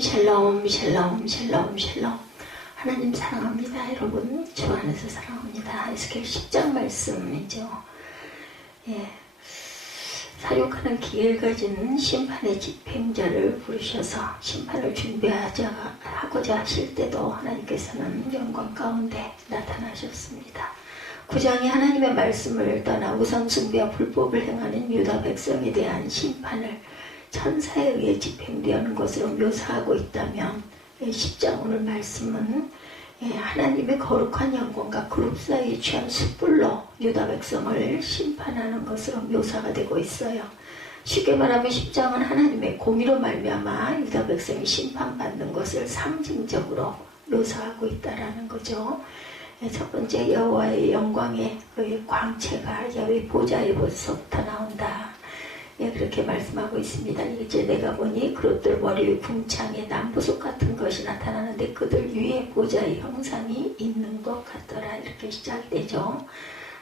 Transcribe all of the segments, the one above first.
샬롬 샬롬 샬롬 샬롬. 하나님 사랑합니다. 여러분 주 안에서 사랑합니다. 에스겔 10장 말씀이죠. 사육하는 기회를 가진 심판의 집행자를 부르셔서 심판을 준비하고자 하실 때도 하나님께서는 영광 가운데 나타나셨습니다. 9장이 하나님의 말씀을 떠나 우상숭배와 불법을 행하는 유다 백성에 대한 심판을 천사에 의해 집행되는 것으로 묘사하고 있다면 10장 오늘 말씀은 하나님의 거룩한 영광과 그룹 사이에 취한 숯불로 유다 백성을 심판하는 것으로 묘사가 되고 있어요. 쉽게 말하면 10장은 하나님의 공의로 말미암아 유다 백성이 심판받는 것을 상징적으로 묘사하고 있다라는 거죠. 첫 번째, 여호와의 영광의 그 광채가 여호와의 보좌에서부터 나온다. 그렇게 말씀하고 있습니다. 이제 내가 보니 그릇들 머리 위 궁창에 남부석 같은 것이 나타나는데 그들 위에 보좌의 형상이 있는 것 같더라. 이렇게 시작되죠.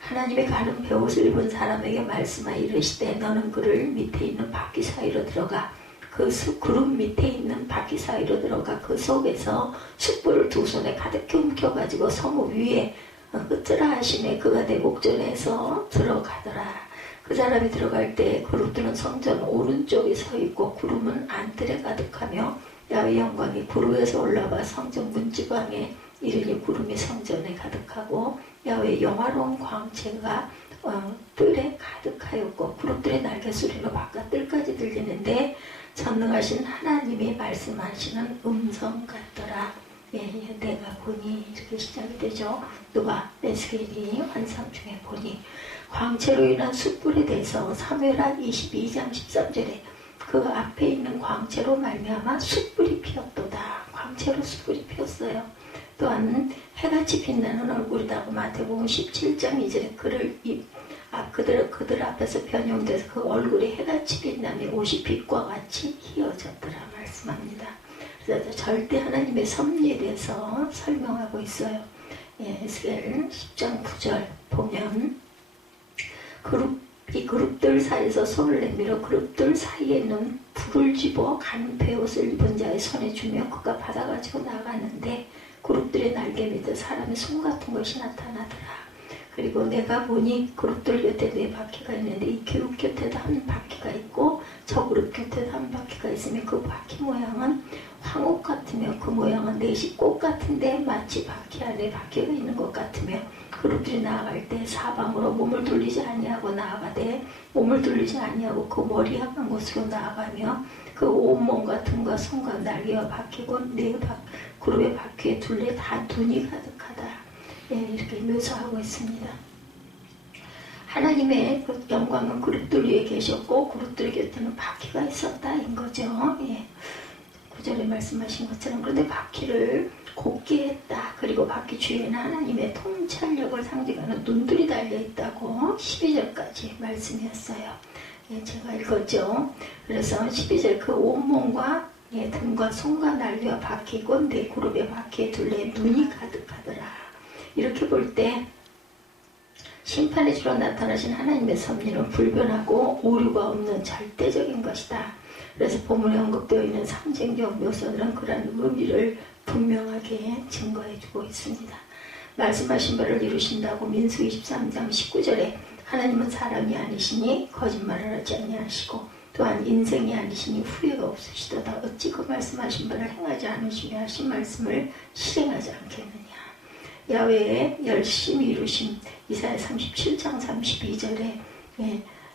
하나님의 가른 베옷을 입은 사람에게 말씀하여 이르시되 너는 그를 밑에 있는 바퀴 사이로 들어가 그 그룹 밑에 있는 바퀴 사이로 들어가 그 속에서 숯불을 두 손에 가득히 움켜가지고 성읍 위에 흩으라 하시네. 그가 내 목전에서 들어가더라. 그 사람이 들어갈 때 그룹들은 성전 오른쪽에 서 있고 구름은 안뜰에 가득하며 야훼 영광이 구름에서 올라와 성전 문지방에 이르니 구름이 성전에 가득하고 야훼의 영화로운 광채가 뜰에 가득하였고 그룹들의 날개 소리로 바깥 뜰까지 들리는데 전능하신 하나님이 말씀하시는 음성 같더라. 내가 보니 이렇게 시작이 되죠. 누가 에스겔이 환상 중에 보니 광채로 인한 숯불에 대해서 사무엘하 22장 13절에 그 앞에 있는 광채로 말미암아 숯불이 피었도다. 광채로 숯불이 피었어요. 또한 해같이 빛나는 얼굴이라고 마태복음 17장 2절에 그들 앞에서 변형돼서 그 얼굴이 해같이 빛나며 옷이 빛과 같이 희어졌더라 말씀합니다. 그래서 절대 하나님의 섭리에 대해서 설명하고 있어요. 에스겔 10장 9절 보면 이 그룹들 사이에서 손을 내밀어 그룹들 사이에 있는 불을 집어 간 베옷을 입은 자의 손에 주며 그가 받아가지고 나가는데 그룹들의 날개 밑에 사람의 손 같은 것이 나타나더라. 그리고 내가 보니 그룹들 곁에 네 바퀴가 있는데 이 그룹 곁에도 한 바퀴가 있고 저 그룹 곁에도 한 바퀴가 있으며 그 바퀴 모양은 황옥 같으며 그 모양은 넷이 꽃 같은데 마치 바퀴 안에 바퀴가 있는 것 같으며 그룹들이 나아갈 때 사방으로 몸을 돌리지 아니하고 나아가되 몸을 돌리지 아니하고 그 머리 향한 곳으로 나아가며 그 온몸 같은 것 손과 날개와 바퀴고 네 그룹의 바퀴에 둘레 다 눈이 가득하다. 이렇게 묘사하고 있습니다. 하나님의 그 영광은 그룹들 위에 계셨고 그룹들 곁에는 바퀴가 있었다인 거죠. 9절에 말씀하신 것처럼 그런데 바퀴를 곱게 했다. 그리고 바퀴 주위에는 하나님의 통찰력을 상징하는 눈들이 달려있다고 12절까지 말씀이었어요. 제가 읽었죠. 그래서 12절 그 온몸과 등과 손과 날개와 바퀴고 네 그룹의 바퀴에 둘레 눈이 가득하더라. 이렇게 볼 때 심판의 주로 나타나신 하나님의 섭리는 불변하고 오류가 없는 절대적인 것이다. 그래서 본문에 언급되어 있는 상징적 묘사들은 그러한 의미를 분명하게 증거해주고 있습니다. 말씀하신 바를 이루신다고 민수기 23장 19절에 하나님은 사람이 아니시니 거짓말을 하지 아니하시고 또한 인생이 아니시니 후회가 없으시도다. 어찌 그 말씀하신 바를 행하지 않으시며 하신 말씀을 실행하지 않겠느냐. 야훼의 열심히 이루심 이사야 37장 32절에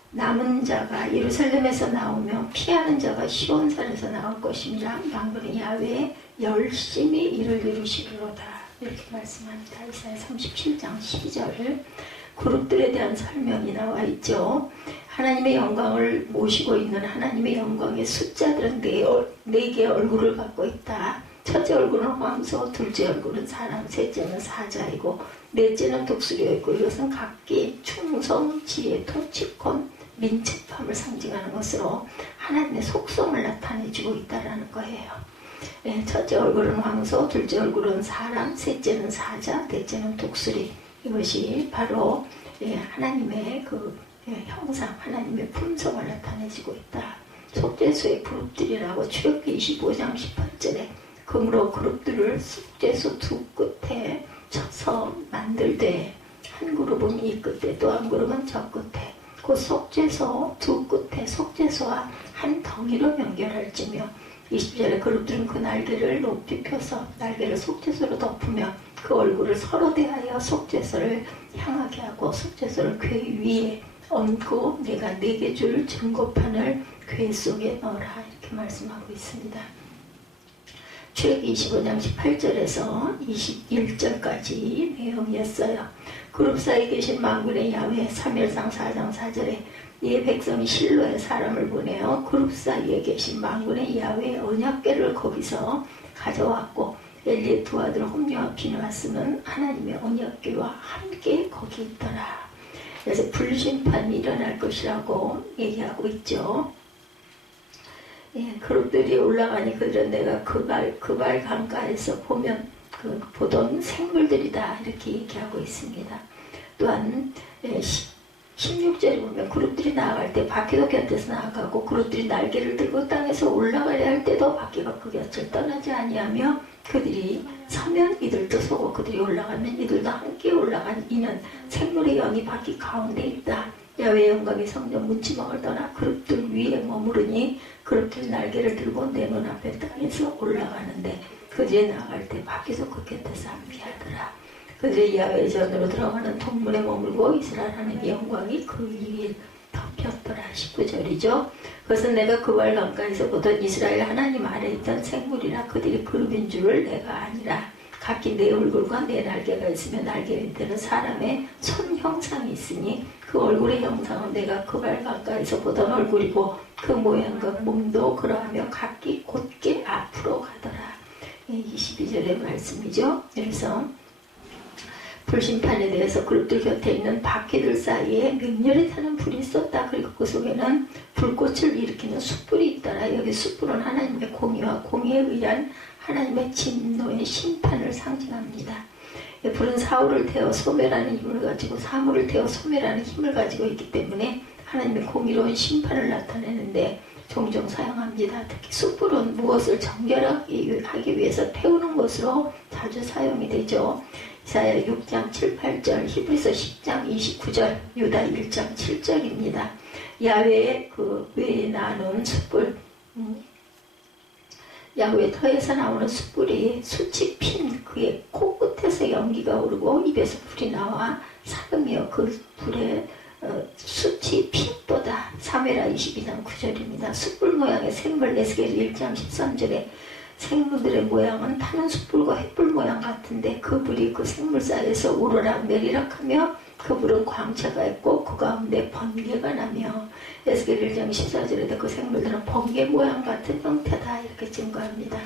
남은 자가 예루살렘에서 나오며 피하는 자가 시온산에서 나올 것이니라. 망군이 야훼의 열심히 일을 이루시리로다. 이렇게 말씀합니다. 이사야 37장 12절 그룹들에 대한 설명이 나와 있죠. 하나님의 영광을 모시고 있는 하나님의 영광의 숫자들은 네 개의 얼굴을 갖고 있다. 첫째 얼굴은 황소, 둘째 얼굴은 사람, 셋째는 사자이고 넷째는 독수리이고 이것은 각기 충성, 지혜, 통치권, 민첩함을 상징하는 것으로 하나님의 속성을 나타내주고 있다는 거예요. 첫째 얼굴은 황소, 둘째 얼굴은 사람, 셋째는 사자, 넷째는 독수리. 이것이 바로 하나님의 그 형상, 하나님의 품성을 나타내주고 있다. 속죄소의 그룹들이라고 출애굽기 25장 18절에 금으로 그룹들을 속죄소 두 끝에 쳐서 만들되 한 그룹은 이 끝에 또 한 그룹은 저 끝에 그 속죄소 두 끝에 속죄소와 한 덩이로 연결할지며 20절에 그룹들은 그 날개를 높이 펴서 날개를 속죄소로 덮으며 그 얼굴을 서로 대하여 속죄소를 향하게 하고 속죄소를 궤 위에 얹고 내가 4개 줄 증거판을 궤 속에 넣어라 이렇게 말씀하고 있습니다. 출애굽기 25장 18절에서 21절까지 내용이었어요. 그룹 사이에 계신 만군의 야훼 사무엘상 4장 4절에 이 백성이 실로에 사람을 보내어 그룹 사이에 계신 만군의 야훼의 언약궤를 거기서 가져왔고 엘리의 두 아들 홈리와 비느하스는 하나님의 언약궤와 함께 거기 있더라. 그래서 불심판이 일어날 것이라고 얘기하고 있죠. 예, 그룹들이 올라가니 그들은 내가 그발 강가에서 보던 생물들이다 이렇게 얘기하고 있습니다. 또한 16절에 보면 그룹들이 나아갈 때 바퀴도 곁에서 나아가고 그룹들이 날개를 들고 땅에서 올라가려 할 때도 바퀴가 그 곁을 떠나지 아니하며 그들이 서면 이들도 서고 그들이 올라가면 이들도 함께 올라간 이는 생물의 영이 바퀴 가운데 있다. 야훼의 영광이 성전 문지방을 떠나 그룹들 위에 머무르니 그룹들 날개를 들고 내 눈앞에 땅에서 올라가는데 그들이 나아갈 때 바퀴도 그 곁에서 함께하더라. 그들이 야훼의 전으로 들어가는 동문에 머물고 이스라엘 하나님의 영광이 그 위에 덮였더라. 19절이죠. 그것은 내가 그발 강가에서 보던 이스라엘 하나님 아래 있던 생물이라 그들이 그룹인 줄을 내가 아니라 각기 내 얼굴과 내 날개가 있으며 날개 밑에는 사람의 손 형상이 있으니 그 얼굴의 형상은 내가 그발 강가에서 보던 얼굴이고 그 모양과 몸도 그러하며 각기 곧게 앞으로 가더라. 22절의 말씀이죠. 그래서 불심판에 대해서 그룹들 곁에 있는 바퀴들 사이에 맹렬히 타는 불이 있었다. 그리고 그 속에는 불꽃을 일으키는 숯불이 있더라. 여기 숯불은 하나님의 공의와 공의에 의한 하나님의 진노의 심판을 상징합니다. 불은 사울을 태워 소멸하는 힘을 가지고 사물을 태워 소멸하는 힘을 가지고 있기 때문에 하나님의 공의로운 심판을 나타내는데 종종 사용합니다. 특히 숯불은 무엇을 정결하기 위해서 태우는 것으로 자주 사용이 되죠. 이사야 6장 7, 8절, 히브리서 10장 29절, 유다 1장 7절입니다. 야훼의 그 외에 나눈 숯불, 야훼의 터에서 나오는 숯불이 숯이 핀 그의 코끝에서 연기가 오르고 입에서 불이 나와 사금이여 그 불에 숯이 핀도다. 사무엘하 22장 9절입니다. 숯불 모양의 생물 에스겔 1장 13절에 생물들의 모양은 타는 숯불과 횃불 모양 같은데 그 불이 그 생물 사이에서 오르락 내리락 하며 그 불은 광채가 있고 그 가운데 번개가 나며 에스겔 1장 14절에도 그 생물들은 번개 모양 같은 형태다 이렇게 증거합니다.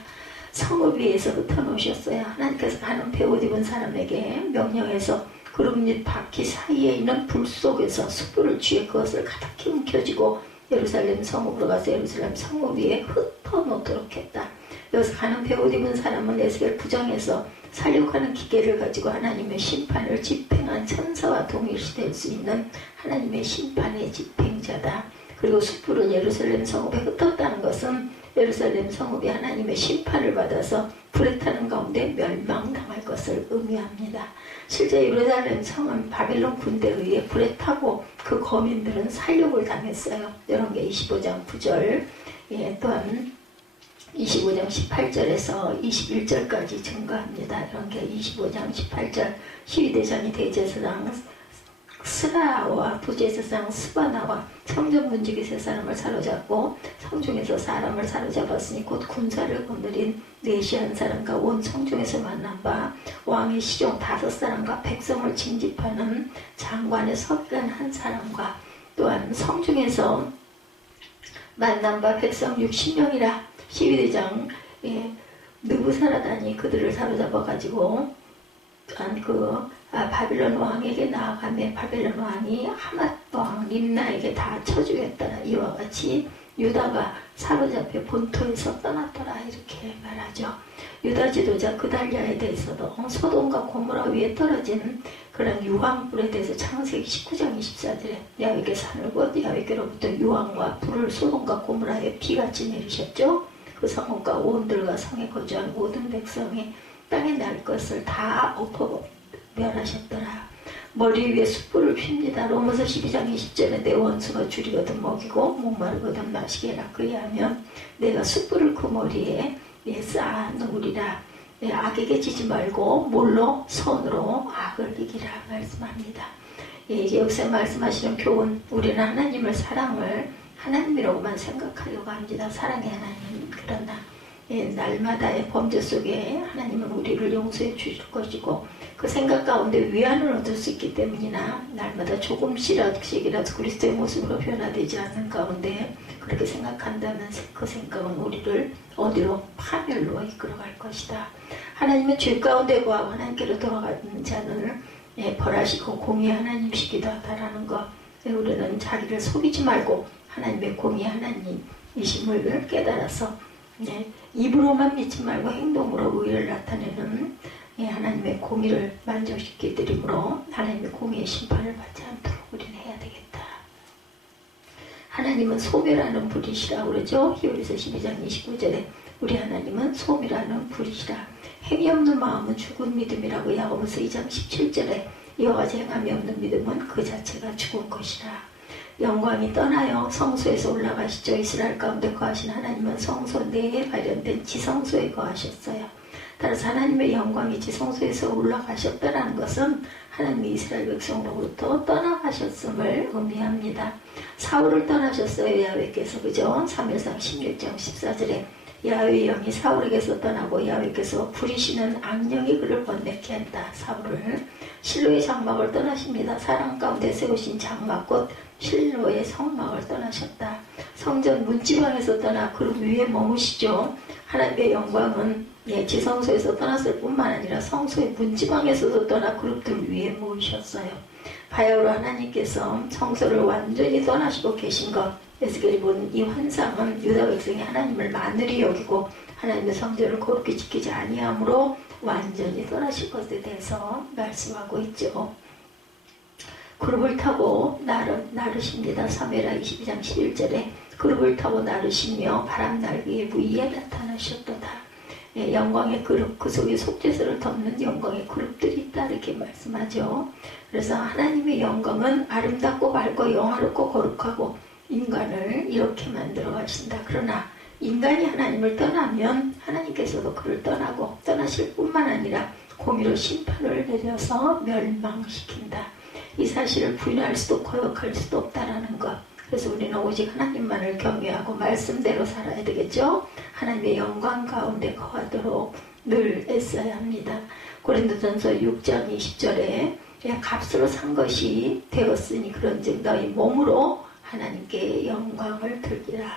성읍 위에서 흩어놓으셨어요. 하나님께서 가는 베옷 입은 사람에게 명령해서 그룹 및 바퀴 사이에 있는 불 속에서 숯불을 쥐어 그것을 가득히 움켜쥐고 예루살렘 성읍으로 가서 예루살렘 성읍 위에 흩어놓도록 했다. 여기서 가는 베옷 입은 사람은 에스겔 9장에서 살육하는 기계를 가지고 하나님의 심판을 집행한 천사와 동일시될 수 있는 하나님의 심판의 집행자다. 그리고 숯불은 예루살렘 성읍에 흩었다는 것은 예루살렘 성읍이 하나님의 심판을 받아서 불에 타는 가운데 멸망당할 것을 의미합니다. 실제 예루살렘 성은 바벨론 군대에 의해 불에 타고 그 거민들은 살육을 당했어요. 이런 게 25장 9절, 또한 25장 18절에서 21절까지 증거합니다. 이런 게 25장 18절, 시위대장이 대제사장 스라와 부제사장 스바나와 성전 문지기 세 사람을 사로잡고 성중에서 사람을 사로잡았으니 곧 군사를 거느린 네시 한 사람과 온 성중에서 만난 바 왕의 시종 5사람과 백성을 징집하는 장관의 서기관 한 사람과 또한 성중에서 만난 바 백성 60명이라 시위대장 느부사라단이 그들을 사로잡아가지고 바빌론 왕에게 나아가며 바빌론 왕이 하맛 왕 림나에게 다 쳐주겠더라. 이와 같이 유다가 사로잡혀 본토에서 떠났더라 이렇게 말하죠. 유다 지도자 그달랴에 대해서도 소돔과 고모라 위에 떨어진 그런 유황불에 대해서 창세기 19장 24절에 야훼께서 하늘곧 야훼께로부터 유황과 불을 소돔과 고모라에 비같이 내리셨죠. 그 성읍과 온들과 성에 거주한 모든 백성이 땅에 날 것을 다 엎어 멸하셨더라. 머리 위에 숯불을 핍니다. 로마서 12장 20절에 내 원수가 줄이거든 먹이고 목마르거든 마시게 해라. 그리하면 내가 숯불을 그 머리에 쌓아 놓으리라. 악에게 지지 말고 뭘로? 손으로 악을 이기라 말씀합니다. 이게 여기서 말씀하시는 교훈, 우리는 하나님을 사랑을 하나님이라고만 생각하려고 합니다. 사랑의 하나님. 그러나 날마다의 범죄 속에 하나님은 우리를 용서해 주실 것이고 그 생각 가운데 위안을 얻을 수 있기 때문이나 날마다 조금씩이라도 그리스도의 모습으로 변화되지 않는 가운데 그렇게 생각한다면 그 생각은 우리를 어디로? 파멸로 이끌어갈 것이다. 하나님은 죄 가운데 거하고 하나님께로 돌아가는 자는 벌하시고 공의의 하나님이시기도 하다라는 것. 우리는 자기를 속이지 말고 하나님의 공의의 하나님이심을 깨달아서 입으로만 믿지 말고 행동으로 의를 나타내는 하나님의 공의를 만족시켜 드림으로 하나님의 공의의 심판을 받지 않도록 우리는 해야 되겠다. 하나님은 소멸하는 불이시라고 그러죠. 히브리서 12장 29절에 우리 하나님은 소멸하는 불이시라. 행위 없는 마음은 죽은 믿음이라고 야고보서 2장 17절에 이와 같이 행함이 없는 믿음은 그 자체가 죽은 것이라. 영광이 떠나요 성소에서 올라가시죠. 이스라엘 가운데 거하신 하나님은 성소 내에 발현된 지성소에 거하셨어요. 따라서 하나님의 영광이 지성소에서 올라가셨다는 것은 하나님이 이스라엘 백성으로부터 떠나가셨음을 의미합니다. 사울을 떠나셨어요. 야훼께서. 그죠? 사무엘상 16장 14절에 야훼의 영이 사울에게서 떠나고 야훼께서 부리시는 악령이 그를 번뇌케 한다. 사울을 실로의 장막을 떠나십니다. 사랑 가운데 세우신 장막 곧 실로의 성막을 떠나셨다. 성전 문지방에서 떠나 그룹 위에 머무시죠. 하나님의 영광은 지성소에서 떠났을 뿐만 아니라 성소의 문지방에서도 떠나 그룹들 위에 모이셨어요. 바야흐로 하나님께서 성소를 완전히 떠나시고 계신 것, 에스겔이 본 이 환상은 유다 백성이 하나님을 만으리 여기고 하나님의 성전을 거룩히 지키지 아니하므로 완전히 떠나실 것에 대해서 말씀하고 있죠. 그룹을 타고 나르십니다. 사무엘하 22장 11절에 그룹을 타고 나르시며 바람 날개의 위에 나타나셨도다. 영광의 그룹, 그 속에 속죄서를 덮는 영광의 그룹들이 있다 이렇게 말씀하죠. 그래서 하나님의 영광은 아름답고 밝고 영화롭고 거룩하고 인간을 이렇게 만들어 가신다. 그러나 인간이 하나님을 떠나면 하나님께서도 그를 떠나고 떠나실 뿐만 아니라 공의로 심판을 내려서 멸망시킨다. 이 사실을 부인할 수도 거역할 수도 없다라는 것. 그래서 우리는 오직 하나님만을 경외하고 말씀대로 살아야 되겠죠. 하나님의 영광 가운데 거하도록 늘 애써야 합니다. 고린도전서 6장 20절에 값으로 산 것이 되었으니 그런즉 너희 몸으로 하나님께 영광을 돌리라.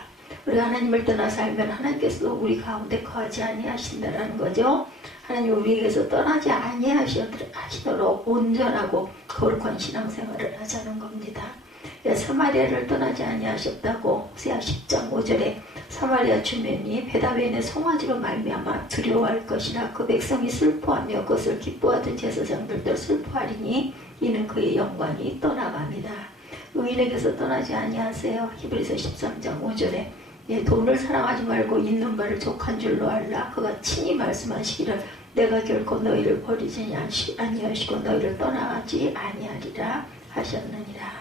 우리가 하나님을 떠나 살면 하나님께서도 우리 가운데 거하지 아니하신다라는 거죠. 하나님 우리에게서 떠나지 아니하시도록 온전하고 거룩한 신앙생활을 하자는 겁니다. 사마리아를 떠나지 아니하셨다고 호세아 10장 5절에 사마리아 주민이 베다웬의 송아지로 말미암아 두려워할 것이라. 그 백성이 슬퍼하며 그것을 기뻐하던 제사장들도 슬퍼하리니 이는 그의 영광이 떠나갑니다. 의인에게서 떠나지 아니하세요. 히브리서 13장 5절에 돈을 사랑하지 말고 있는 바를 족한 줄로 알라. 그가 친히 말씀하시기를 내가 결코 너희를 버리지 아니하시고 너희를 떠나지 아니하리라 하셨느니라.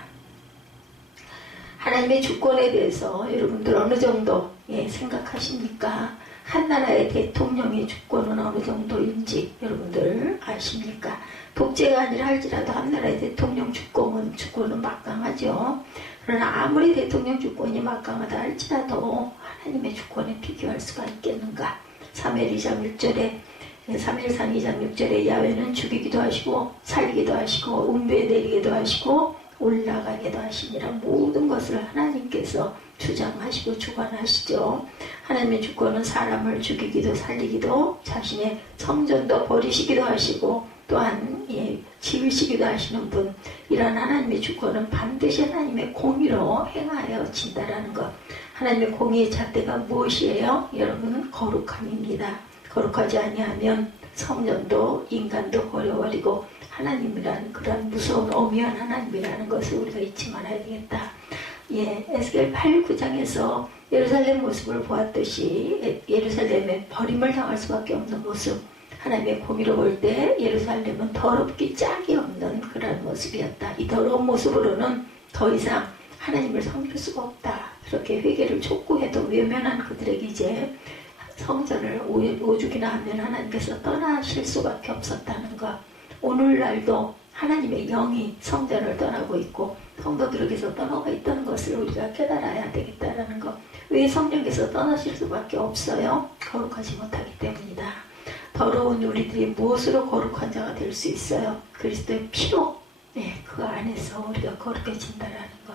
하나님의 주권에 대해서 여러분들 어느 정도 생각하십니까? 한 나라의 대통령의 주권은 어느 정도인지 여러분들 아십니까? 독재가 아니라 할지라도 한 나라의 대통령 주권은 막강하죠. 그러나 아무리 대통령 주권이 막강하다 할지라도 하나님의 주권에 비교할 수가 있겠는가? 사무엘 2장 6절에 사무엘상 2장 6절에 야훼는 죽이기도 하시고 살리기도 하시고 음부에 내리기도 하시고 올라가기도 하시니라. 모든 것을 하나님께서 주장하시고 주관하시죠. 하나님의 주권은 사람을 죽이기도 살리기도 자신의 성전도 버리시기도 하시고 또한 지으시기도 하시는 분. 이런 하나님의 주권은 반드시 하나님의 공의로 행하여 진다라는 것. 하나님의 공의의 잣대가 무엇이에요? 여러분 거룩함입니다. 거룩하지 아니하면 성전도 인간도 버려버리고 하나님이라는 그런 무서운 오묘한 하나님이라는 것을 우리가 잊지 말아야 되겠다. 예, 에스겔 8, 9장에서 예루살렘 모습을 보았듯이 예루살렘에 버림을 당할 수밖에 없는 모습, 하나님의 공의로 볼 때 예루살렘은 더럽기 짝이 없는 그런 모습이었다. 이 더러운 모습으로는 더 이상 하나님을 섬길 수가 없다. 그렇게 회개를 촉구해도 외면한 그들에게 이제 성전을 오죽이나 하면 하나님께서 떠나실 수밖에 없었다는 것. 오늘날도 하나님의 영이 성전을 떠나고 있고 성도들에게서 떠나가 있다는 것을 우리가 깨달아야 되겠다라는 것. 왜 성령께서 떠나실 수밖에 없어요? 거룩하지 못하기 때문이다. 더러운 우리들이 무엇으로 거룩한 자가 될 수 있어요? 그리스도의 피로, 네, 그 안에서 우리가 거룩해진다라는 것.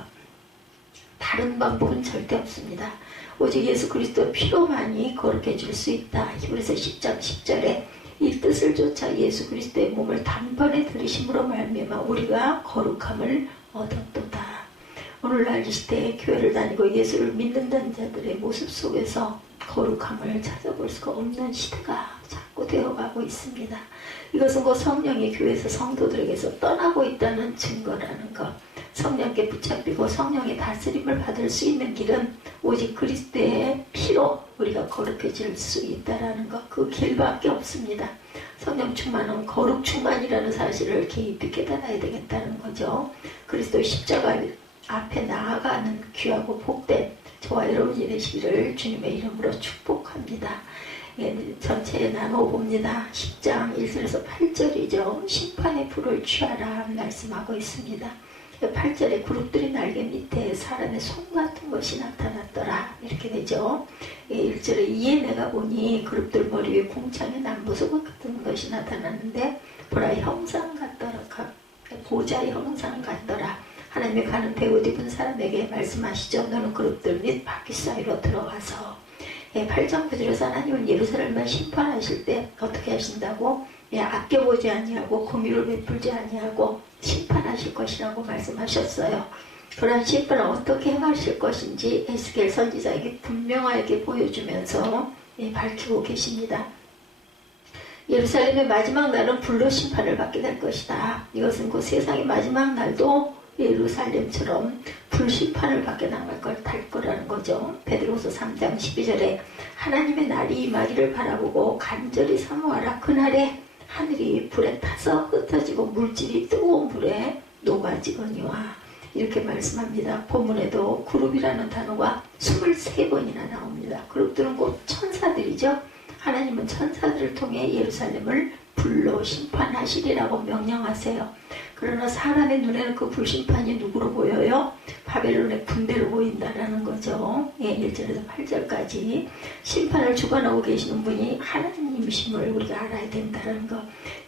다른 방법은 절대 없습니다. 오직 예수 그리스도의 피로만이 거룩해질 수 있다. 히브리서 10장 10절에 이 뜻을 쫓아 예수 그리스도의 몸을 단번에 들으심으로 말미암아 우리가 거룩함을 얻었도다. 오늘날 이 시대에 교회를 다니고 예수를 믿는다는 자들의 모습 속에서 거룩함을 찾아볼 수가 없는 시대가 자꾸 되어가고 있습니다. 이것은 곧 성령이 교회에서 성도들에게서 떠나고 있다는 증거라는 것. 성령께 붙잡히고 성령의 다스림을 받을 수 있는 길은 오직 그리스도의 피로 우리가 거룩해질 수 있다는 것. 그 길밖에 없습니다. 성령 충만은 거룩 충만이라는 사실을 깊이 깨달아야 되겠다는 거죠. 그리스도의 십자가 앞에 나아가는 귀하고 복된 저와 여러분이 되시기를 주님의 이름으로 축복합니다. 예, 전체에 나눠봅니다. 10장 1절에서 8절이죠. 심판의 불을 취하라 말씀하고 있습니다. 8절에 그룹들이 날개 밑에 사람의 손 같은 것이 나타났더라 이렇게 되죠. 1절에 이에 내가 보니 그룹들 머리 위에 궁창의 남부석 같은 것이 나타났는데 보라 형상 같더라. 보좌 형상 같더라. 하나님의 가는 배옷 입은 사람에게 말씀하시죠. 너는 그룹들 및 바퀴 사이로 들어가서 8장 9절에서 하나님은 예루살렘을 심판하실 때 어떻게 하신다고? 아껴보지 아니하고 공의를 베풀지 아니하고 심판하실 것이라고 말씀하셨어요. 그러한 심판을 어떻게 행하실 것인지 에스겔 선지자에게 분명하게 보여주면서 밝히고 계십니다. 예루살렘의 마지막 날은 불로 심판을 받게 될 것이다. 이것은 그 세상의 마지막 날도 예루살렘처럼 불심판을 받게 당할 될 거라는 거죠. 베드로후서 3장 12절에 하나님의 날이 임하기를 바라보고 간절히 사모하라. 그날에 하늘이 불에 타서 흩어지고 물질이 뜨거운 불에 녹아지거니와 이렇게 말씀합니다. 본문에도 그룹이라는 단어가 23번이나 나옵니다. 그룹들은 곧 천사들이죠. 하나님은 천사들을 통해 예루살렘을 불로 심판하시리라고 명령하세요. 그러나 사람의 눈에는 그 불심판이 누구로 보여요? 바벨론의 군대로 보인다라는 거죠. 1절에서 8절까지 심판을 주관하고 계시는 분이 하나님이심을 우리가 알아야 된다는 것.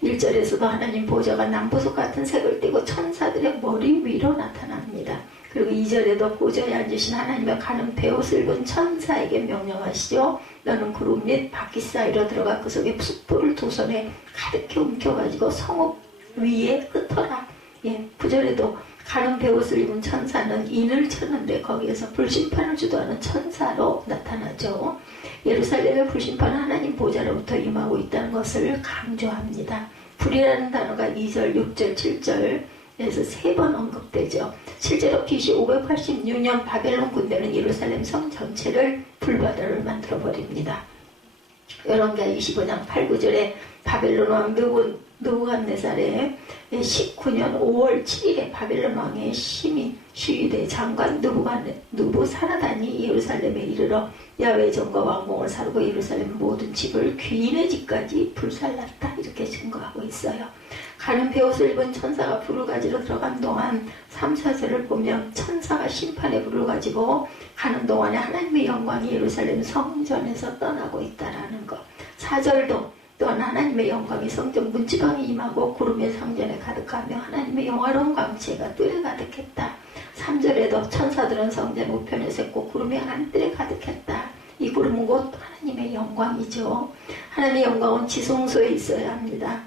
1절에서도 하나님 보좌가 남보석 같은 색을 띠고 천사들의 머리 위로 나타납니다. 그리고 2절에도 보좌에 앉으신 하나님의 가는 베옷을 입은 천사에게 명령하시죠. 너는 그룹 및 바퀴 사이로 들어가 그 속에 숯불을 두 손에 가득히 움켜가지고 성읍 위에 흩어라. 9절에도 가는 베옷을 입은 천사는 인을 쳤는데 거기에서 불심판을 주도하는 천사로 나타나죠. 예루살렘의 불심판은 하나님 보좌로부터 임하고 있다는 것을 강조합니다. 불이라는 단어가 2절, 6절, 7절에서 3번 언급되죠. 실제로 BC 586년 바벨론 군대는 예루살렘 성 전체를 불바다를 만들어버립니다. 열왕기하 25장 8, 9절에 바벨론 왕 느부갓네살의 19년 5월 7일에 바벨론 왕의 심히 시위대 장관 느부사라단이 예루살렘에 이르러 야훼 전과 왕궁을 사르고 예루살렘 모든 집을 귀인의 집까지 불살랐다 이렇게 증거하고 있어요. 가는 베옷을 입은 천사가 불을 가지러 들어간 동안 3, 4절을 보면 천사가 심판의 불을 가지고 가는 동안에 하나님의 영광이 예루살렘 성전에서 떠나고 있다라는 것. 4절도 또한 하나님의 영광이 성전 문지방에 임하고 구름의 성전에 가득하며 하나님의 영화로운 광채가 뜰에 가득했다. 3절에도 천사들은 성전 우편에 섰고 구름의 안뜰에 가득했다. 이 구름은 곧 하나님의 영광이죠. 하나님의 영광은 지성소에 있어야 합니다.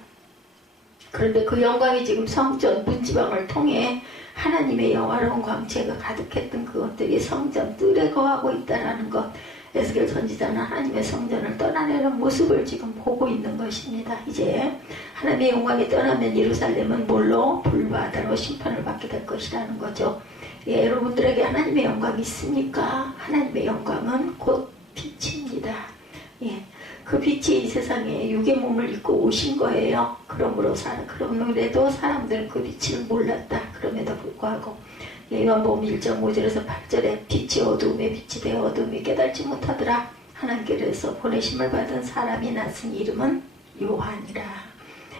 그런데 그 영광이 지금 성전 문지방을 통해 하나님의 영화로운 광채가 가득했던 그것들이 성전 뜰에 거하고 있다는 것. 에스겔 선지자는 하나님의 성전을 떠나려는 모습을 지금 보고 있는 것입니다. 이제 하나님의 영광이 떠나면 예루살렘은 뭘로? 불바다로 심판을 받게 될 것이라는 거죠. 예, 여러분들에게 하나님의 영광이 있습니까? 하나님의 영광은 곧 빛입니다. 예, 그 빛이 이 세상에 육의 몸을 입고 오신 거예요. 그럼에도 사람들은 그 빛을 몰랐다. 그럼에도 불구하고 요한복음 1.5절에서 8절에 빛이 어두움에 빛이 되어 어두움이 깨달지 못하더라. 하나님께서 보내심을 받은 사람이 낳은 이름은 요한이라.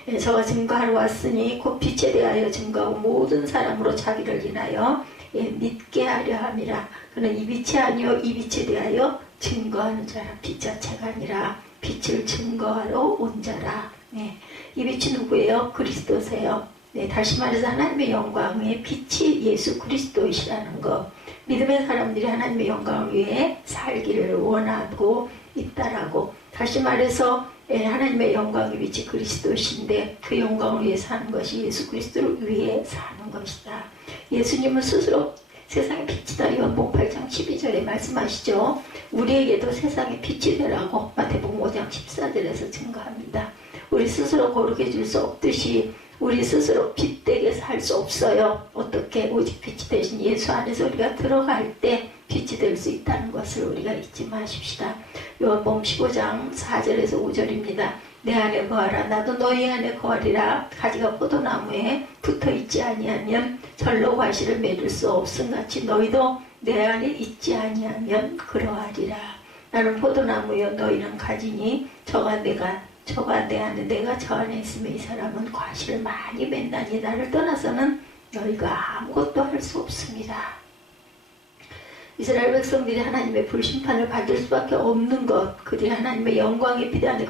예, 저가 증거하러 왔으니 곧 빛에 대하여 증거하고 모든 사람으로 자기를 인하여 믿게 하려 함이라. 그는 이 빛이 아니요 이 빛에 대하여 증거하는 자라. 빛 자체가 아니라 빛을 증거하러 온 자라. 네. 이 빛이 누구예요? 그리스도세요. 네, 다시 말해서 하나님의 영광의 빛이 예수 그리스도이시라는 것. 믿음의 사람들이 하나님의 영광을 위해 살기를 원하고 있다라고. 다시 말해서 하나님의 영광의 빛이 그리스도이신데 그 영광을 위해 사는 것이 예수 그리스도를 위해 사는 것이다. 예수님은 스스로 세상의 빛이다. 요한복음 8장 12절에 말씀하시죠. 우리에게도 세상의 빛이 되라고 마태복음 5장 14절에서 증거합니다. 우리 스스로 거룩해 질 수 없듯이 우리 스스로 빛되게 살 수 없어요. 어떻게? 오직 빛이 되신 예수 안에서 우리가 들어갈 때 빛이 될 수 있다는 것을 우리가 잊지 마십시다. 요한복음 15장 4절에서 5절입니다. 내 안에 거하라. 나도 너희 안에 거하리라. 가지가 포도나무에 붙어있지 아니하면 절로 과실을 맺을 수 없음같이 너희도 내 안에 있지 아니하면 그러하리라. 나는 포도나무여 너희는 가지니 저가 내 안에 내가 저 안에 있으면 이 사람은 과실을 많이 맺나니 나를 떠나서는 너희가 아무것도 할 수 없습니다. 이스라엘 백성들이 하나님의 불심판을 받을 수밖에 없는 것, 그들이 하나님의 영광의 빛 안에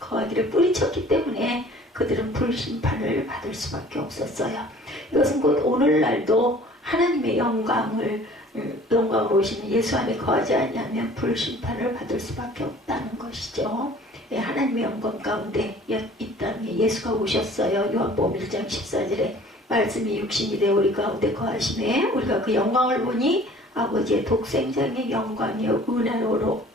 거하기를 뿌리쳤기 때문에 그들은 불심판을 받을 수밖에 없었어요. 이것은 곧 오늘날도 하나님의 영광으로 오시는 예수 안에 거하지 아니하면 불심판을 받을 수밖에 없다는 것이죠. 예, 하나님의 영광 가운데 이 땅에 예수가 오셨어요. 요한복음 1장 14절에 말씀이 육신이 되어 우리 가운데 거하심에 우리가 그 영광을 보니 아버지의 독생자의 영광이요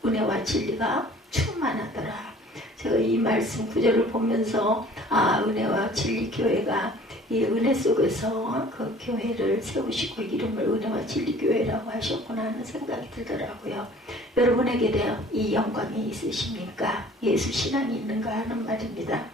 은혜와 진리가 충만하더라. 제가 이 말씀 구절을 보면서 은혜와 진리 교회가 이 은혜 속에서 그 교회를 세우시고 이름을 은혜와 진리 교회라고 하셨구나 하는 생각이 들더라고요. 여러분에게 대한 이 영광이 있으십니까? 예수 신앙이 있는가 하는 말입니다.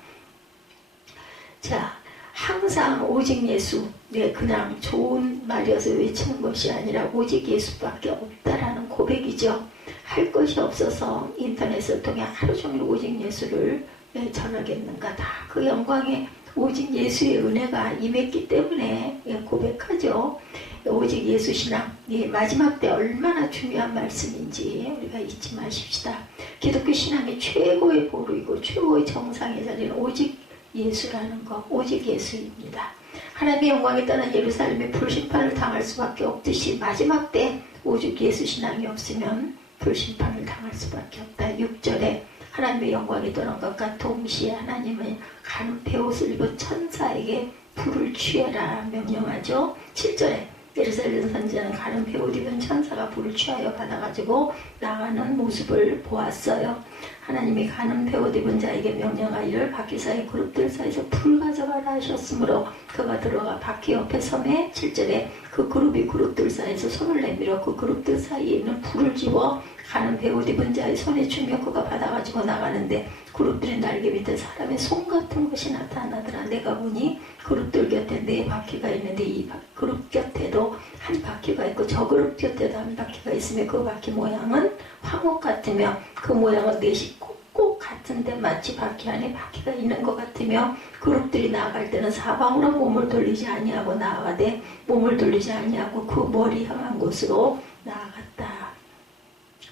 자, 항상 오직 예수, 그냥 좋은 말이어서 외치는 것이 아니라 오직 예수밖에 없다라는 고백이죠. 할 것이 없어서 인터넷을 통해 하루 종일 오직 예수를 전하겠는가. 다 그 영광에 오직 예수의 은혜가 임했기 때문에 고백하죠. 오직 예수 신앙, 마지막 때 얼마나 중요한 말씀인지 우리가 잊지 마십시다. 기독교 신앙의 최고의 보루이고 최고의 정상의 자리는 오직 예수라는 것, 오직 예수입니다. 하나님의 영광이 떠난 예루살렘의 불심판을 당할 수밖에 없듯이 마지막 때 오직 예수 신앙이 없으면 불심판을 당할 수밖에 없다. 6절에 하나님의 영광이 떠난 것과 동시에 하나님은 가는 베옷을 입은 천사에게 불을 취해라 명령하죠. 7절에 예루살렘 선지자는 가는 베옷 입은 천사가 불을 취하여 받아가지고 나가는 모습을 보았어요. 하나님이 가는 베옷 입은 자에게 명령하기를 바퀴 사이 그룹들 사이에서 불 가져가라 하셨으므로 그가 들어가 바퀴 옆에 섬에 7절에 그 그룹이 그룹들 사이에서 손을 내밀어 그 그룹들 사이에 있는 불을 집어 가는 베옷 입은 자의 손에 주며 그가 받아가지고 나가는데 그룹들의 날개 밑에 사람의 손 같은 것이 나타나더라. 내가 보니 그룹들 곁에 네 바퀴가 있는데 이 그룹 곁에도 한 바퀴가 있고 저 그룹 곁에도 한 바퀴가 있으며 그 바퀴 모양은 황옥 같으며 그 모양은 넷이 꼭 같은데 마치 바퀴 안에 바퀴가 있는 것 같으며 그룹들이 나아갈 때는 사방으로 몸을 돌리지 아니하고 나아가되 몸을 돌리지 아니하고 그 머리 향한 곳으로 나아갔다.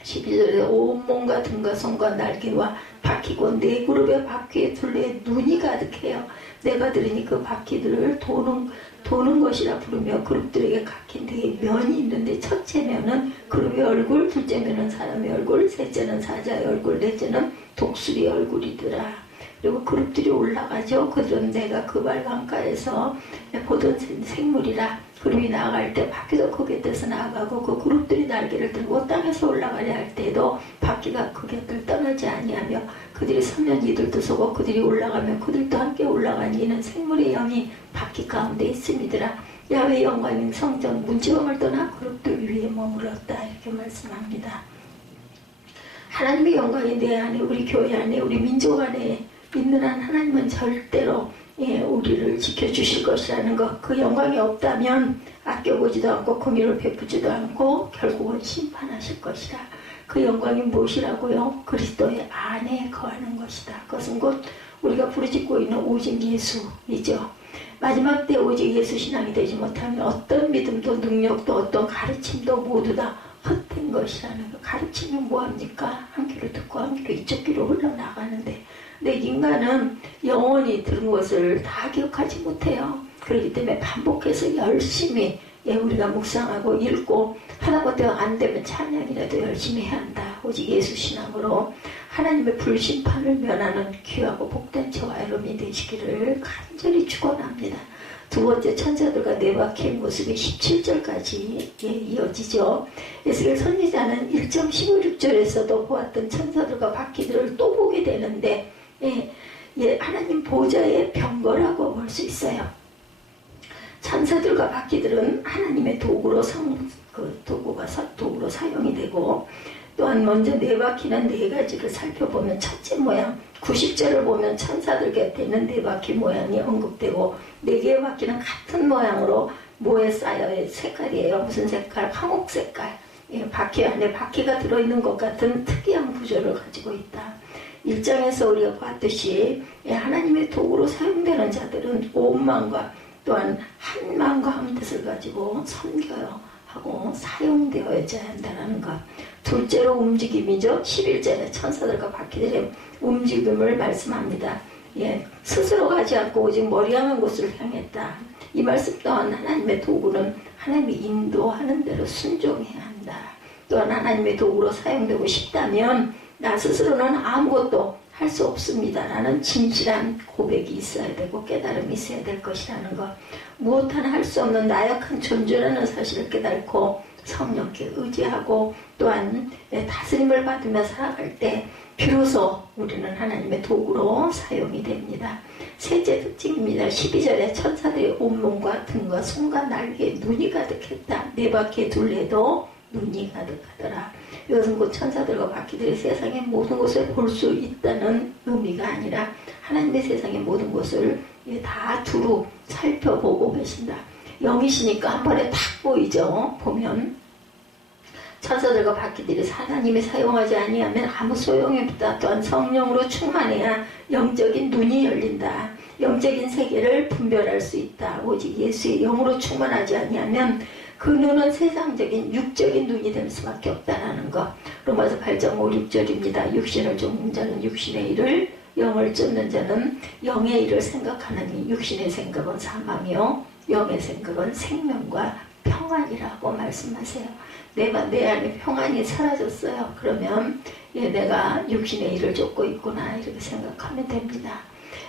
11절에 온몸과 등과 손과 날개와 바퀴고 네 그룹의 바퀴에 둘레에 눈이 가득해요. 내가 들으니 그 바퀴들을 도는 것이라 부르며 그룹들에게 각힌 네 면이 있는데 첫째 면은 그룹의 얼굴, 둘째 면은 사람의 얼굴, 셋째는 사자의 얼굴, 넷째는 독수리의 얼굴이더라. 그리고 그룹들이 올라가죠. 그들은 내가 그 발 강가에서 보던 생물이라. 그룹이 나아갈 때 바퀴도 그 곁에서 나아가고 그 그룹들이 날개를 들고 땅에서 올라가려 할 때에도 바퀴가 그 곁을 떠나지 아니하며 그들이 서면 이들도 서고 그들이 올라가면 그들도 함께 올라가니 이는 생물의 영이 바퀴 가운데 있음이더라. 야훼 영광인 성전 문지방을 떠나 그룹들 위에 머물렀다. 이렇게 말씀합니다. 하나님의 영광이 내 안에, 우리 교회 안에, 우리 민족 안에 있는 한 하나님은 절대로 우리를 지켜주실 것이라는 것. 그 영광이 없다면 아껴보지도 않고 긍휼을 베푸지도 않고 결국은 심판하실 것이라. 그 영광이 무엇이라고요? 그리스도의 안에 거하는 것이다. 그것은 곧 우리가 부르짖고 있는 오직 예수이죠. 마지막 때 오직 예수 신앙이 되지 못하면 어떤 믿음도 능력도 어떤 가르침도 모두 다 헛된 것이라는 거. 가르침이 뭐합니까? 한 귀로 듣고 한 귀로 이쪽 귀로 흘러나가는데, 근데 인간은 영원히 들은 것을 다 기억하지 못해요. 그렇기 때문에 반복해서 열심히 우리가 묵상하고 읽고 하다못해 안 되면 찬양이라도 열심히 해야 한다. 오직 예수 신앙으로 하나님의 불심판을 면하는 귀하고 복된 저와 여러분이 되시기를 간절히 축원합니다. 두 번째, 천사들과 네 바퀴의 모습이 17절까지 이어지죠. 에스겔 선지자는 1장 15절에서도 보았던 천사들과 바퀴들을 또 보게 되는데, 하나님 보좌의 병거라고 볼 수 있어요. 천사들과 바퀴들은 하나님의 도구로 도구로 사용이 되고, 또한 먼저 네 바퀴는 네 가지를 살펴보면 첫째 모양, 90절을 보면 천사들 곁에 있는 네 바퀴 모양이 언급되고, 네 개의 바퀴는 같은 모양으로 모에 쌓여의 색깔이에요. 무슨 색깔? 황옥 색깔. 바퀴 안에 바퀴가 들어있는 것 같은 특이한 구조를 가지고 있다. 1장에서 우리가 봤듯이 하나님의 도구로 사용되는 자들은 온 마음과 또한 한 마음과 한 뜻을 가지고 섬겨요 하고 사용되어야 한다는 것. 둘째로 움직임이죠. 11절에 천사들과 바퀴들의 움직임을 말씀합니다. 스스로 가지 않고 오직 머리 향한 곳을 향했다. 이 말씀 또한 하나님의 도구는 하나님이 인도하는 대로 순종해야 한다. 또한 하나님의 도구로 사용되고 싶다면 나 스스로는 아무것도 할 수 없습니다 라는 진실한 고백이 있어야 되고 깨달음이 있어야 될 것이라는 것. 무엇 하나 할 수 없는 나약한 존재라는 사실을 깨닫고 성령께 의지하고 또한 다스림을 받으며 살아갈 때 비로소 우리는 하나님의 도구로 사용이 됩니다. 셋째 특징입니다. 12절에 천사들의 온몸과 등과 손과 날개에 눈이 가득했다. 네 바퀴의 둘레도 눈이 가득하더라. 이것은 곧 천사들과 바퀴들이 세상의 모든 것을 볼 수 있다는 의미가 아니라 하나님의 세상의 모든 것을 다 두루 살펴보고 계신다. 영이시니까 한 번에 탁 보이죠. 보면 천사들과 바퀴들이 하나님이 사용하지 아니하면 아무 소용이 없다. 또한 성령으로 충만해야 영적인 눈이 열린다. 영적인 세계를 분별할 수 있다. 오직 예수의 영으로 충만하지 아니하면 그 눈은 세상적인 육적인 눈이 될 수밖에 없다는 것. 로마서 8장 5, 6절입니다. 육신을 쫓는 자는 육신의 일을, 영을 쫓는 자는 영의 일을 생각하느니 육신의 생각은 사망이요 영의 생각은 생명과 평안이라고 말씀하세요. 내 안에 평안이 사라졌어요. 그러면 내가 육신의 일을 쫓고 있구나 이렇게 생각하면 됩니다.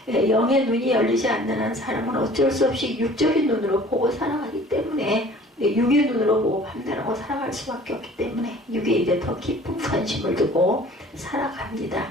영의 눈이 열리지 않는 한 사람은 어쩔 수 없이 육적인 눈으로 보고 살아가기 때문에 육의 눈으로 보고 판단하고 살아갈 수밖에 없기 때문에 육에 이제 더 깊은 관심을 두고 살아갑니다.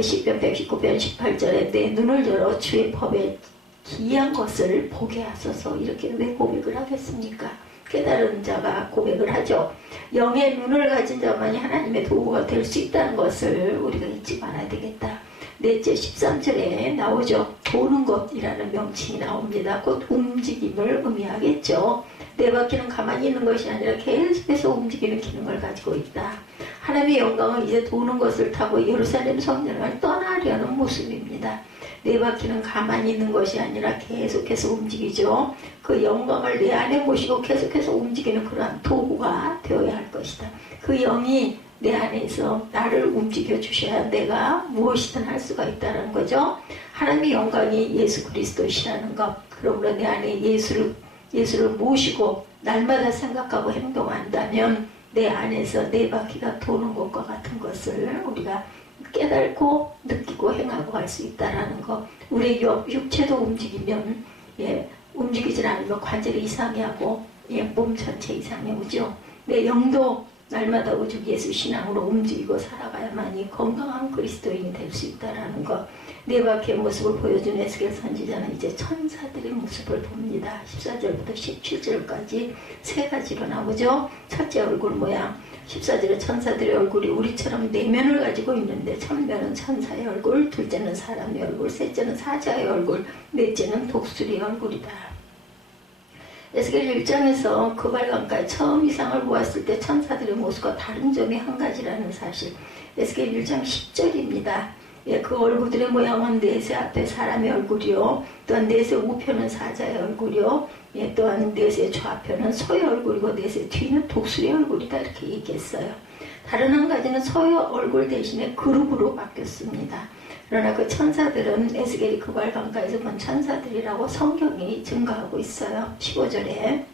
시편 119편 18절에 내 눈을 열어 주의 법에 기이한 것을 보게 하소서. 이렇게 왜 고백을 하겠습니까? 깨달은 자가 고백을 하죠. 영의 눈을 가진 자만이 하나님의 도구가 될 수 있다는 것을 우리가 잊지 말아야 되겠다. 넷째 13절에 나오죠. 도는 것이라는 명칭이 나옵니다. 곧 움직임을 의미하겠죠. 네 바퀴는 가만히 있는 것이 아니라 계속해서 움직이는 기능을 가지고 있다. 하나님의 영광은 이제 도는 것을 타고 예루살렘 성전을 떠나려는 모습입니다. 네 바퀴는 가만히 있는 것이 아니라 계속해서 움직이죠. 그 영광을 내 안에 모시고 계속해서 움직이는 그러한 도구가 되어야 할 것이다. 그 영이 내 안에서 나를 움직여 주셔야 내가 무엇이든 할 수가 있다는 거죠. 하나님의 영광이 예수 그리스도시라는 것. 그러므로 내 안에 예수를 모시고 날마다 생각하고 행동한다면 내 안에서 네 바퀴가 도는 것과 같은 것을 우리가 깨닫고 느끼고 행하고 할 수 있다라는 거. 우리 육체도 움직이면 움직이질 않으면 관절이 이상해하고 몸 전체 이상해오죠. 내 영도 날마다 오직 예수 신앙으로 움직이고 살아가야만이 건강한 그리스도인이 될 수 있다라는 것. 네 바퀴의 모습을 보여준 에스겔 선지자는 이제 천사들의 모습을 봅니다. 14절부터 17절까지 세 가지로 나오죠. 첫째 얼굴 모양. 14절에 천사들의 얼굴이 우리처럼 내면을 가지고 있는데, 첫면은 천사의 얼굴, 둘째는 사람의 얼굴, 셋째는 사자의 얼굴, 넷째는 독수리의 얼굴이다. 에스겔 1장에서 그발강가에 처음 이상을 보았을 때 천사들의 모습과 다른 점이 한 가지라는 사실. 에스겔 1장 10절입니다. 그 얼굴들의 모양은 넷의 앞에 사람의 얼굴이요, 또한 넷의 우편은 사자의 얼굴이요, 또한 넷의 좌편은 소의 얼굴이고 넷의 뒤는 독수리의 얼굴이다, 이렇게 얘기했어요. 다른 한 가지는 소의 얼굴 대신에 그룹으로 바뀌었습니다. 그러나 그 천사들은 에스겔이 그발강가에서 본 천사들이라고 성경이 증거하고 있어요. 15절에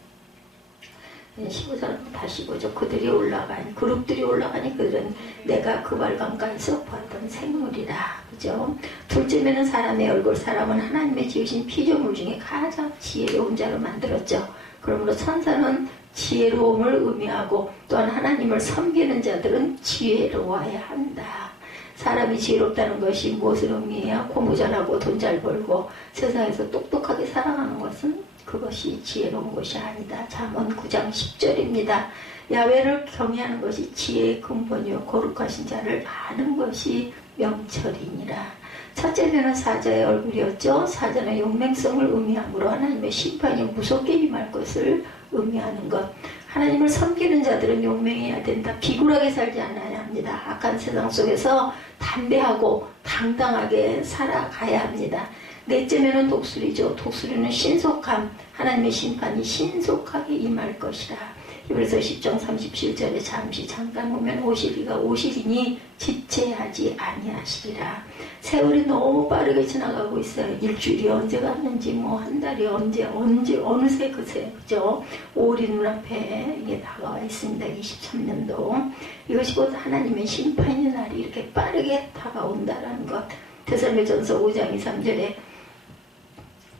15절 다시 보죠. 그들이 올라가니, 그룹들이 올라가니 그들은 내가 그발강가에서 보았던 생물이라. 그죠? 둘째면은 사람의 얼굴. 사람은 하나님의 지으신 피조물 중에 가장 지혜로운 자로 만들었죠. 그러므로 천사는 지혜로움을 의미하고, 또한 하나님을 섬기는 자들은 지혜로워야 한다. 사람이 지혜롭다는 것이 무엇을 의미해야 고무장하고 돈 잘 벌고 세상에서 똑똑하게 살아가는 것은 그것이 지혜로운 것이 아니다. 잠언 9장 10절입니다. 야훼를 경외하는 것이 지혜의 근본이요 거룩하신 자를 아는 것이 명철이니라. 첫째면은 사자의 얼굴이었죠. 사자는 용맹성을 의미하므로 하나님의 심판이 무섭게 임할 것을 의미하는 것. 하나님을 섬기는 자들은 용맹해야 된다. 비굴하게 살지 않아야 합니다. 악한 세상 속에서 담대하고 당당하게 살아가야 합니다. 넷째면은 독수리죠. 독수리는 신속함, 하나님의 심판이 신속하게 임할 것이라. 그래서 10장 37절에 잠깐 보면 오시리가 오시리니 지체하지 아니하시리라. 세월이 너무 빠르게 지나가고 있어요. 일주일이 언제 갔는지, 한 달이 언제 어느새 그새, 그죠? 5월이 눈앞에 이게 다가와 있습니다. 23년도. 이것이 곧 하나님의 심판의 날이 이렇게 빠르게 다가온다라는 것. 데살로니가전서 5장 2, 3절에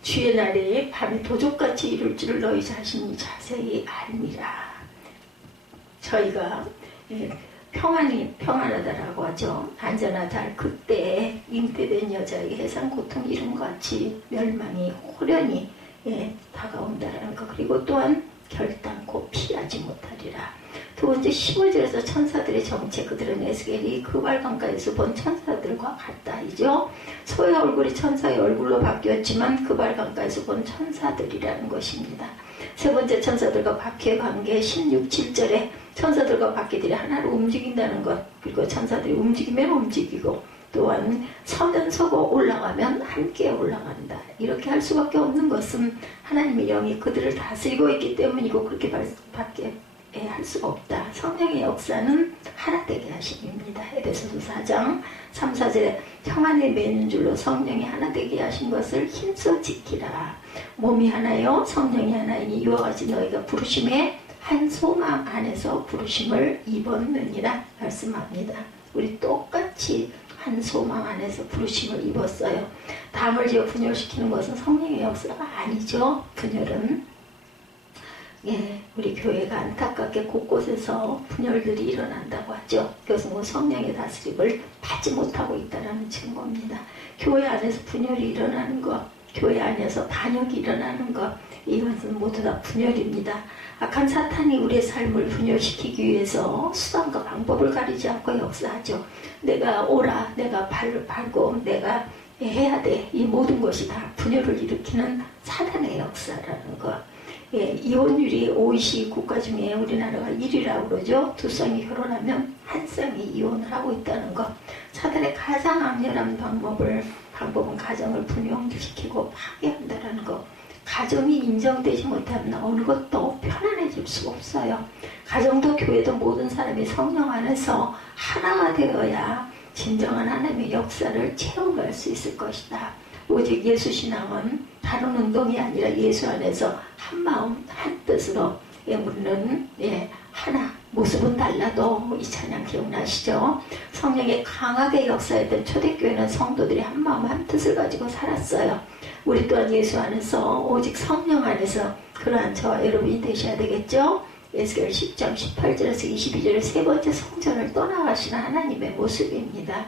주의 날이 밤이 도적같이 이룰 줄을 너희 자신이 자세히 알미라. 저희가 평안하다라고 하죠. 안전하다. 그때 잉태된 여자에게 해상 고통 이름과 같이 멸망이 호련히 다가온다라는 것. 그리고 또한 결단코 피하지 못하리라. 두 번째 15절에서 천사들의 정체. 그들은 에스겔이 그발강가에서 본 천사들과 같다이죠. 소의 얼굴이 천사의 얼굴로 바뀌었지만 그발강가에서 본 천사들이라는 것입니다. 세 번째 천사들과 바퀴의 관계. 16, 7절에 천사들과 바퀴들이 하나로 움직인다는 것. 그리고 천사들이 움직이면 움직이고, 또한 서면 서고 올라가면 함께 올라간다. 이렇게 할 수밖에 없는 것은 하나님의 영이 그들을 다스리고 있기 때문이고, 그렇게 밖에 할 수가 없다. 성령의 역사는 하나 되게 하심입니다. 에베소서 4장 3, 4절에 평안에 매는 줄로 성령이 하나 되게 하신 것을 힘써 지키라. 몸이 하나요 성령이 하나이니 이와 같이 너희가 부르심에 한 소망 안에서 부르심을 입었느니라 말씀합니다. 우리 똑같이 한 소망 안에서 부르심을 입었어요. 담을 지어 분열시키는 것은 성령의 역사가 아니죠. 분열은 우리 교회가 안타깝게 곳곳에서 분열들이 일어난다고 하죠. 그것은 성령의 다스림을 받지 못하고 있다는 증거입니다. 교회 안에서 분열이 일어나는 것, 교회 안에서 반역이 일어나는 것, 이것은 모두 다 분열입니다. 악한 사탄이 우리의 삶을 분열시키기 위해서 수단과 방법을 가리지 않고 역사하죠. 내가 오라, 내가 밟고 내가 해야 돼. 이 모든 것이 다 분열을 일으키는 사탄의 역사라는 것. 이혼율이 OECD 국가 중에 우리나라가 1위라고 그러죠. 두 쌍이 결혼하면 한 쌍이 이혼을 하고 있다는 것. 사탄의 가장 악렬한 방법은 가정을 분열시키고 파괴한다는 것. 가정이 인정되지 못하면 어느 것도 편안해질 수가 없어요. 가정도 교회도 모든 사람이 성령 안에서 하나가 되어야 진정한 하나님의 역사를 체험할 수 있을 것이다. 오직 예수신앙은 다른 운동이 아니라 예수 안에서 한 마음 한 뜻으로 우리는 하나 모습은 달라도 이 찬양 기억나시죠? 성령이 강하게 역사했던 초대교회는 성도들이 한마음 한뜻을 가지고 살았어요. 우리 또한 예수 안에서 오직 성령 안에서 그러한 저와 여러분이 되셔야 되겠죠? 에스겔 10장 18절에서 22절의 세 번째 성전을 떠나가시는 하나님의 모습입니다.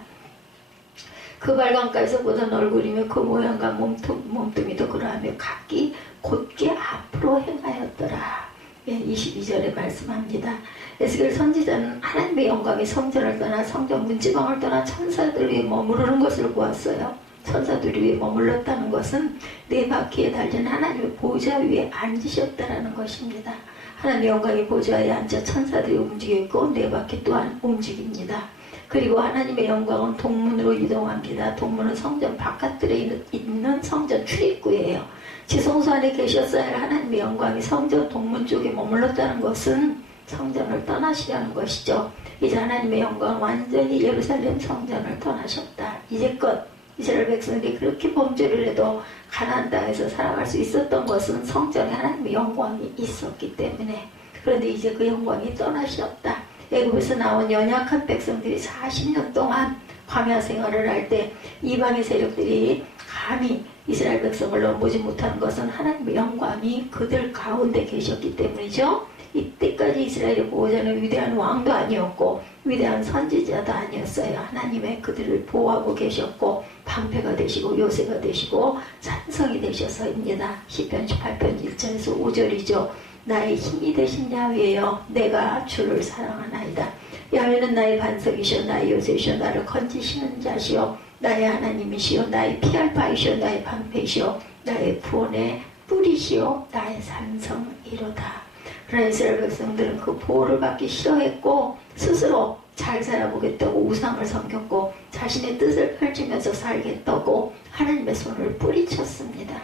그 발광가에서 보던 얼굴이며 그 모양과 몸뚱이도 그러하며 각기 곧게 앞으로 행하였더라. 22절에 말씀합니다. 에스겔 선지자는 하나님의 영광이 성전을 떠나 성전 문지방을 떠나 천사들 위에 머무르는 것을 보았어요. 천사들 위에 머물렀다는 것은 네 바퀴에 달린 하나님의 보좌 위에 앉으셨다라는 것입니다. 하나님의 영광이 보좌에 앉아 천사들이 움직이고 네 바퀴 또한 움직입니다. 그리고 하나님의 영광은 동문으로 이동합니다. 동문은 성전 바깥들에 있는 성전 출입구예요. 지성소 안에 계셨어야 할 하나님의 영광이 성전 동문 쪽에 머물렀다는 것은 성전을 떠나시려는 것이죠. 이제 하나님의 영광은 완전히 예루살렘 성전을 떠나셨다. 이제껏 이스라엘 백성들이 그렇게 범죄를 해도 가나안 땅에서 살아갈 수 있었던 것은 성전에 하나님의 영광이 있었기 때문에. 그런데 이제 그 영광이 떠나셨다. 애굽에서 나온 연약한 백성들이 40년 동안 광야 생활을 할 때 이방의 세력들이 감히 이스라엘 백성을 넘보지 못하는 것은 하나님의 영광이 그들 가운데 계셨기 때문이죠. 이때까지 이스라엘의 보호자는 위대한 왕도 아니었고 위대한 선지자도 아니었어요. 하나님의 그들을 보호하고 계셨고 방패가 되시고 요새가 되시고 산성이 되셔서입니다. 시편 18편 1절에서 5절이죠. 나의 힘이 되신 야훼여 내가 주를 사랑하나이다. 야훼는 나의 반석이시오 나의 요새시오 나를 건지시는 자시오 나의 하나님이시오 나의 피할 바이시오 나의 방패시오 나의 구원의 뿌리시오 나의 산성이로다. 그러나 이스라엘 백성들은 그 보호를 받기 싫어했고 스스로 잘 살아보겠다고 우상을 섬겼고 자신의 뜻을 펼치면서 살겠다고 하나님의 손을 뿌리쳤습니다.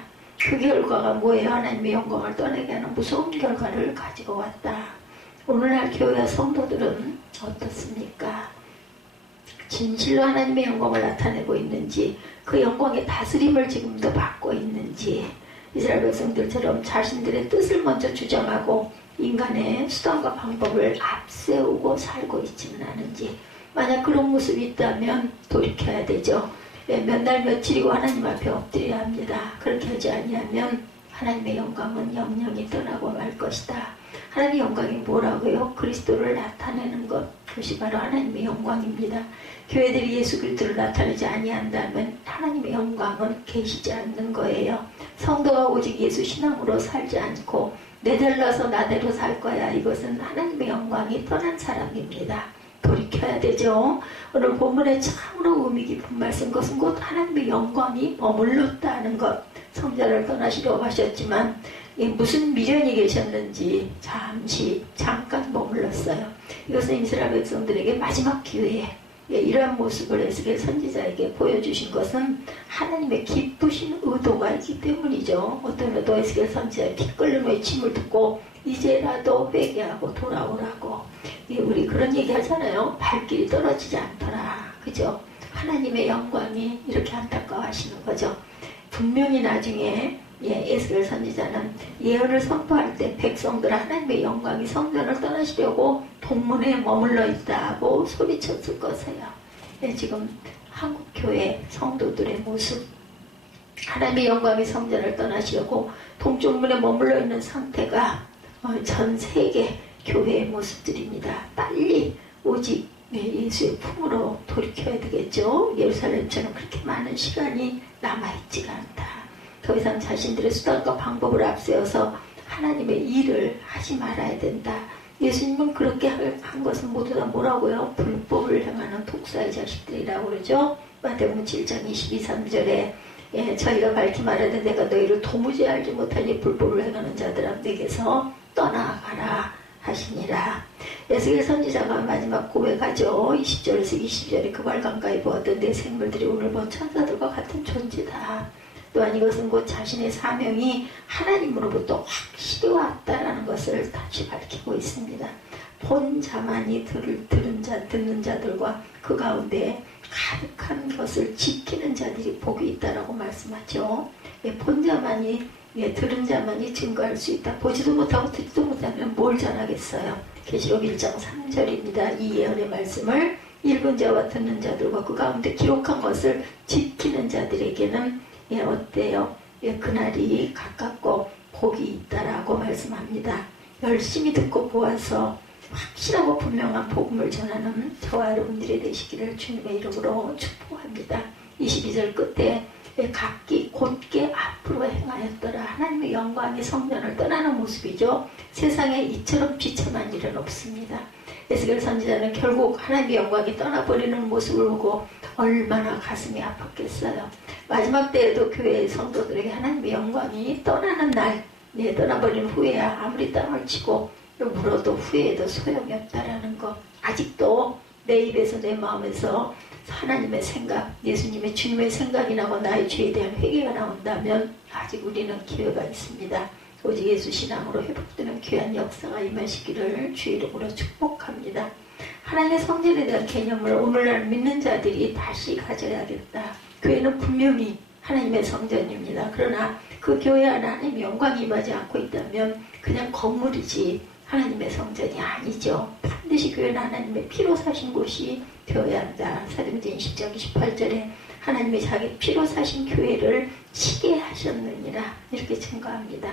그 결과가 뭐예요? 하나님의 영광을 떠나게 하는 무서운 결과를 가지고 왔다. 오늘날 교회와 성도들은 어떻습니까? 진실로 하나님의 영광을 나타내고 있는지 그 영광의 다스림을 지금도 받고 있는지 이스라엘 백성들처럼 자신들의 뜻을 먼저 주장하고 인간의 수단과 방법을 앞세우고 살고 있지는 않은지 만약 그런 모습이 있다면 돌이켜야 되죠. 몇 날 며칠이고 하나님 앞에 엎드려야 합니다. 그렇게 하지 아니하면 하나님의 영광은 영영이 떠나고 말 것이다. 하나님의 영광이 뭐라고요? 그리스도를 나타내는 것. 그것이 바로 하나님의 영광입니다. 교회들이 예수 그리스도를 나타내지 아니한다면 하나님의 영광은 계시지 않는 거예요. 성도가 오직 예수 신앙으로 살지 않고 내달라서 나대로 살 거야. 이것은 하나님의 영광이 떠난 사람입니다. 돌이켜야 되죠. 오늘 본문에 참으로 의미 깊은 말씀, 그것은 곧 하나님의 영광이 머물렀다는 것. 성전을 떠나시려고 하셨지만 무슨 미련이 계셨는지 잠깐 머물렀어요. 이것은 이스라엘 백성들에게 마지막 기회에 이러한 모습을 에스겔 선지자에게 보여주신 것은 하나님의 기쁘신 의도가 있기 때문이죠. 어떤 의도? 에스겔 선지자의 피 끓는 외침을 듣고 이제라도 회개하고 돌아오라고. 우리 그런 얘기 하잖아요. 발길이 떨어지지 않더라. 그죠? 하나님의 영광이 이렇게 안타까워하시는 거죠. 분명히 나중에 에스겔 선지자는 예언을 선포할 때 백성들 하나님의 영광이 성전을 떠나시려고 동문에 머물러 있다고 소리쳤을 것이에요. 지금 한국교회 성도들의 모습, 하나님의 영광이 성전을 떠나시려고 동쪽문에 머물러 있는 상태가 전 세계 교회의 모습들입니다. 빨리 오직 예수의 품으로 돌이켜야 되겠죠. 예루살렘처럼 그렇게 많은 시간이 남아있지가 않다. 더 이상 자신들의 수단과 방법을 앞세워서 하나님의 일을 하지 말아야 된다. 예수님은 그렇게 한 것은 모두 다 뭐라고요? 불법을 행하는 독사의 자식들이라고 그러죠. 마태복음 7장 22, 3절에 저희가 밝히 말하되 내가 너희를 도무지 알지 못하니 불법을 행하는 자들아 내게서 떠나가라 하시니라. 에스겔 선지자가 마지막 고백하죠. 20절에서 22절에 그 발광가에 보았던 내 생물들이 오늘 본 천사들과 같은 존재다. 또한 이것은 곧 자신의 사명이 하나님으로부터 확실히 왔다라는 것을 다시 밝히고 있습니다. 본 자만이 듣는 자들과 그 가운데 가득한 것을 지키는 자들이 복이 있다라고 말씀하죠. 본 자만이 들은 자만이 증거할 수 있다. 보지도 못하고 듣지도 못하면 뭘 전하겠어요. 계시록 1장 3절입니다. 이 예언의 말씀을 읽은 자와 듣는 자들과 그 가운데 기록한 것을 지키는 자들에게는 어때요? 그날이 가깝고 복이 있다라고 말씀합니다. 열심히 듣고 보아서 확실하고 분명한 복음을 전하는 저와 여러분들이 되시기를 주님의 이름으로 축복합니다. 22절 끝에 각기 곧게 앞으로 행하였더라. 하나님의 영광이 성전을 떠나는 모습이죠. 세상에 이처럼 비참한 일은 없습니다. 에스겔 선지자는 결국 하나님의 영광이 떠나버리는 모습을 보고 얼마나 가슴이 아팠겠어요. 마지막 때에도 교회의 성도들에게 하나님의 영광이 떠나는 날, 떠나버린 후에야 아무리 땅을 치고 물어도 후회해도 소용이 없다라는 것. 아직도 내 입에서 내 마음에서 하나님의 생각, 예수님의 주님의 생각이 나고 나의 죄에 대한 회개가 나온다면 아직 우리는 기회가 있습니다. 오직 예수 신앙으로 회복되는 귀한 역사가 임하시기를 주의 이름으로 축복합니다. 하나님의 성전에 대한 개념을 오늘날 믿는 자들이 다시 가져야겠다. 교회는 분명히 하나님의 성전입니다. 그러나 그 교회 안에 하나님의 영광이 임하지 않고 있다면 그냥 건물이지 하나님의 성전이 아니죠. 반드시 교회는 하나님의 피로 사신 곳이 되어야 한다. 사도행전 10장 28절에 하나님의 자기 피로 사신 교회를 치게 하셨느니라 이렇게 증거합니다.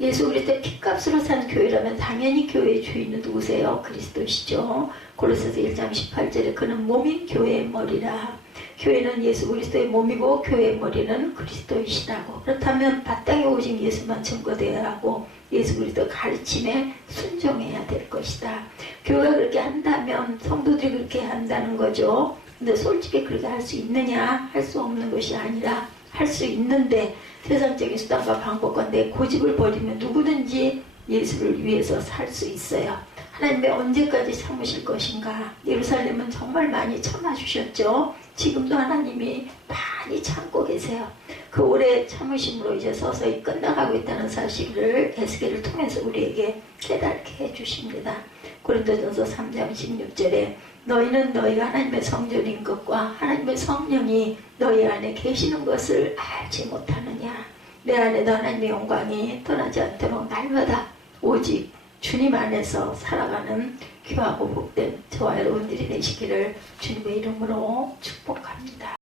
예수 그리스도의 피값으로 산 교회라면 당연히 교회의 주인은 누구세요? 그리스도시죠. 골로새서 1장 18절에 그는 몸인 교회의 머리라. 교회는 예수 그리스도의 몸이고 교회의 머리는 그리스도이시라고. 그렇다면 바탕에 오직 예수만 증거되어야 하고 예수 그리스도 가르침에 순종해야 될 것이다. 교회가 그렇게 한다면 성도들이 그렇게 한다는 거죠. 근데 솔직히 그렇게 할 수 있느냐? 할 수 없는 것이 아니라 할 수 있는데 세상적인 수단과 방법과 내 고집을 버리면 누구든지 예수를 위해서 살 수 있어요. 하나님의 언제까지 참으실 것인가? 예루살렘은 정말 많이 참아주셨죠. 지금도 하나님이 많이 참고 계세요. 그 오래 참으심으로 이제 서서히 끝나가고 있다는 사실을 에스겔을 통해서 우리에게 깨닫게 해주십니다. 고린도전서 3장 16절에 너희는 너희가 하나님의 성전인 것과 하나님의 성령이 너희 안에 계시는 것을 알지 못하느냐. 내 안에도 하나님의 영광이 떠나지 않도록 날마다 오직 주님 안에서 살아가는 귀하고 복된 저와 여러분들이 되시기를 주님의 이름으로 축복합니다.